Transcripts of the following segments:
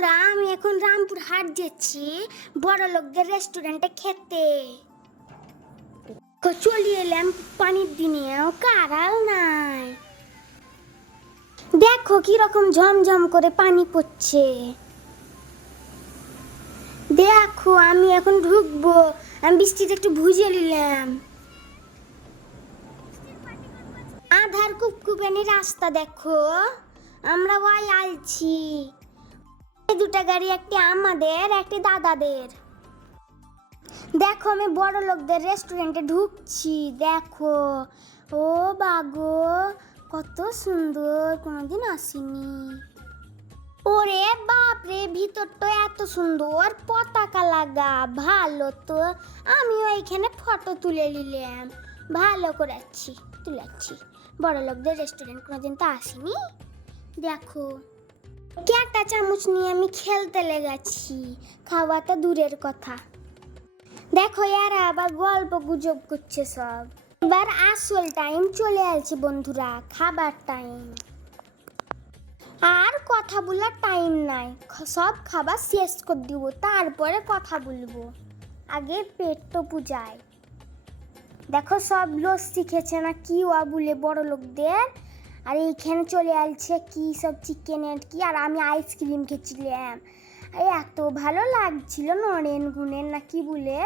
বন্ধুরা, আমি এখন রামপুর হাট যাচ্ছি। বড় লোকদের রেস্টুরেন্টে খেতে। চলে এলাম পানির দিনেও, কারাল নাই। দেখো কি রকম ঝমঝম করে পানি পড়ছে। দেখো, আমি এখন ঢুকবো। আমি বৃষ্টিতে একটু ভুজে নিলাম। আধার কুপকুপানি রাস্তা দেখো। আমরা ওই আলছি। দুটা গাড়ি, একটি আমাদের, একটি দাদাদের। দেখো, আমি বড় লোকদের রেস্টুরেন্টে ঢুকছি। দেখো। ও বাগো, কত সুন্দর, কোনোদিন আসিনি। ওরে বাপরে ভিতরটা এত সুন্দর পতাকা লাগা। ভালো তো, আমিও এখানে ফটো তুলে নিলাম। ভালো করেছি তুলেছি বড় লোকদের রেস্টুরেন্ট কোনোদিন তো আসিনি। দেখো। একটা চামচ নিয়ে আমি খেলতে লেগেছি? খাওয়া তো দূরের কথা। দেখো, এরা আবার গল্প গুজব করছে সব। এবার আসল টাইম চলে আসছে বন্ধুরা, খাবার টাইম আর কথা বলার টাইম নাই। সব খাবার শেষ করে দিব, তারপরে কথা বলব। আগে পেট তো পূজায়। দেখো, সব লোক শিখেছে না কি ওয়া বলে বড় লোকদের আর এইখানে চলে আসছে কি সব চিকেনের কি, আর আমি আইসক্রিম খেয়েছিলাম। এই এত ভালো লাগছিল নরেন গুনের না কি বলে?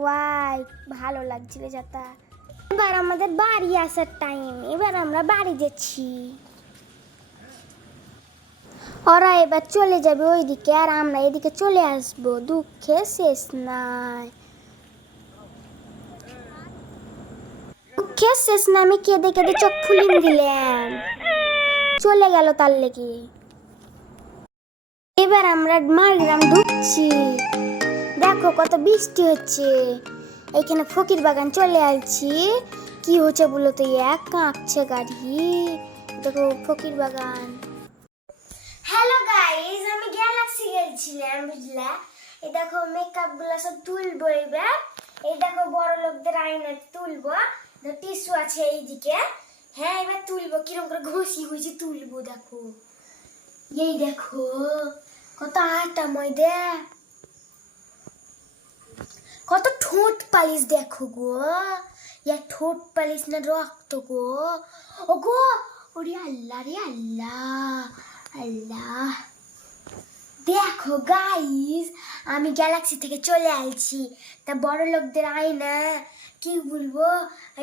ওয়াই, ভালো লাগছিল যাতা। এবার আমাদের বাড়ি আসার টাইম এবার আমরা বাড়ি যাচ্ছি। ওরা এবার চলে যাবে ওইদিকে, আর আমরা এদিকে চলে আসব। দুঃখে শেষ নাই। দুঃখে শেষ না, আমি কেঁদে চোখ ফুলিয়ে দিলাম। চলে গেল তার লেগে। এবার আমরা মারগ্রাম ঢুকছি। দেখো কত বৃষ্টি হচ্ছে। এখানে ফকির বাগান চলে আসছি। কি হচ্ছে বলো তো এক কাঁপছে গাড়ি। দেখো ফকির বাগান। হ্যালো গাইস আমি গ্যালাক্সি গেছিলাম বুঝলা? এই দেখো মেকআপগুলো সব তুলবো এবার। এই দেখো বড় লোকদের আয়না তুলবো। টিস্যু আছে এইদিকে। হ্যাঁ এবার তুলবো। কীরকম করে ঘষি ঘষি তুলবো, দেখো। এই দেখো, কত আটা ময়দা। কত ঠোঁট পালিশ দেখো গো। ইয়া ঠোঁট পালিশ না রক্ত গো। ও গো ওরে আল্লাহ, রে আল্লাহ আল্লাহ। দেখো গাইস আমি গ্যালাক্সি থেকে চলে আসছি তা বড় লোকদের আয়না কি বলব?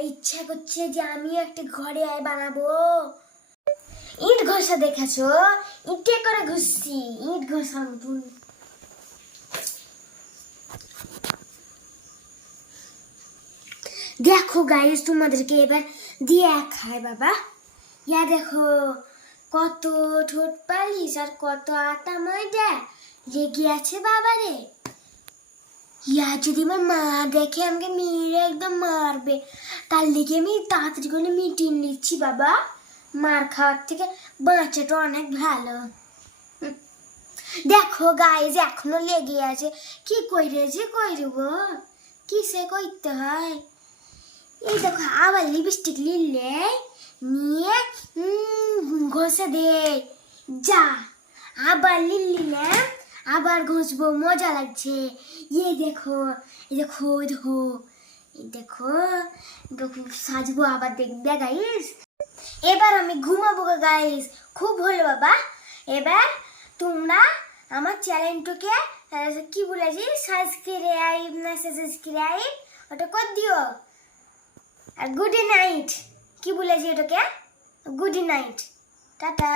ইচ্ছা করছে যে আমি একটা ঘরে আয় বানাবো। ইট ঘষা দেখেছ? ইটে করে ঘুষছি। ইট ঘষার মতন দেখো গাইস তোমাদেরকে এবার দিয়ে খায় বাবা। ইয়া দেখো, কত ঠোঁট পালিশ আর কত আটা ময়দা। লেগে আছে বাবারে। ইয়া, যদি আমার মা দেখে আমাকে মেরে একদম মারবে, তার লেগে আমি তাড়াতাড়ি করে মিটিং নিচ্ছি বাবা। মার খাওয়ার থেকে বাঁচাটা অনেক ভালো। দেখো গাইজ এখনও লেগে আছে। কি কইরে যে কইরব? কিসে কইতে হয়? এই দেখো, আবার লিপস্টিক নিলে নিয়ে ঘষে দে। যা, আবার লিলিলাম আবার ঘষবো, মজা লাগছে। ইয়ে দেখো এই দেখো দেখো দেখো সাজবো আবার দেখবে গাইস এবার আমি ঘুমাবো গাইস খুব হলো বাবা। এবার তোমরা আমার চ্যানেলটাকে কি বলেছি? সাবস্ক্রাইব না সাবস্ক্রাইব ওটা কর দিও। আর গুড নাইট কি বলেছি ওটাকে? Good night tata.